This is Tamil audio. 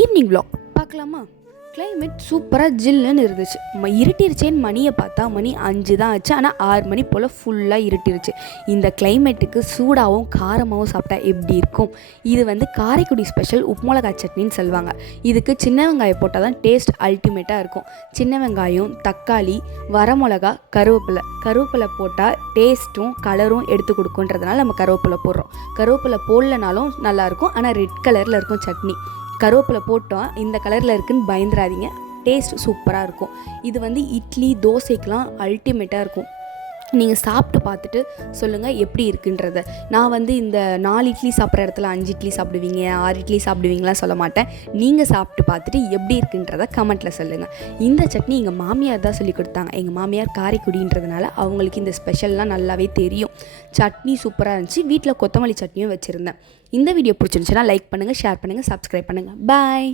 ஈவினிங் வ்ளாக் பார்க்கலாமா? கிளைமேட் சூப்பராக ஜில்லுன்னு இருந்துச்சு. இருட்டிருச்சேன்னு மணியை பார்த்தா மணி 5 தான் ஆச்சு. ஆனால் 6 மணி போல் ஃபுல்லாக இருட்டிருச்சு. இந்த கிளைமேட்டுக்கு சூடாகவும் காரமாகவும் சாப்பிட்டா எப்படி இருக்கும்? இது வந்து காரைக்குடி ஸ்பெஷல் உப்பு மிளகாய் சட்னின்னு சொல்லுவாங்க. இதுக்கு சின்ன வெங்காயம் போட்டால் தான் டேஸ்ட் அல்டிமேட்டாக இருக்கும். சின்ன வெங்காயம், தக்காளி, வரமிளகா, கருவேப்பிலை போட்டால் டேஸ்ட்டும் கலரும் எடுத்து கொடுக்குன்றதுனால நம்ம கருவேப்பிலை போடுறோம். கருவேப்பிலை போடலனாலும் நல்லாயிருக்கும், ஆனால் ரெட் கலரில் இருக்கும் சட்னி. கருவேப்பிலை போட்டோம் இந்த கலரில் இருக்குதுன்னு பயந்துடாதீங்க, டேஸ்ட் சூப்பராக இருக்கும். இது வந்து இட்லி, தோசைக்கெலாம் அல்டிமேட்டாக இருக்கும். நீங்கள் சாப்பிட்டு பார்த்துட்டு சொல்லுங்கள் எப்படி இருக்குன்றத. நான் வந்து இந்த 4 இட்லி சாப்பிட்ற இடத்துல 5 இட்லி சாப்பிடுவீங்க, 6 இட்லி சாப்பிடுவீங்களா சொல்ல மாட்டேன். நீங்கள் சாப்பிட்டு பார்த்துட்டு எப்படி இருக்குன்றத கமெண்ட்டில் சொல்லுங்கள். இந்த சட்னி எங்கள் மாமியார் தான் சொல்லி கொடுத்தாங்க. எங்கள் மாமியார் காரைக்குடின்றதுனால அவங்களுக்கு இந்த ஸ்பெஷல்லாம் நல்லாவே தெரியும். சட்னி சூப்பராக இருந்துச்சு. வீட்டில் கொத்தமல்லி சட்னியும் வச்சுருந்தேன். இந்த வீடியோ பிடிச்சிருந்துச்சுன்னா லைக் பண்ணுங்கள், ஷேர் பண்ணுங்கள், சப்ஸ்கிரைப் பண்ணுங்கள். பாய்.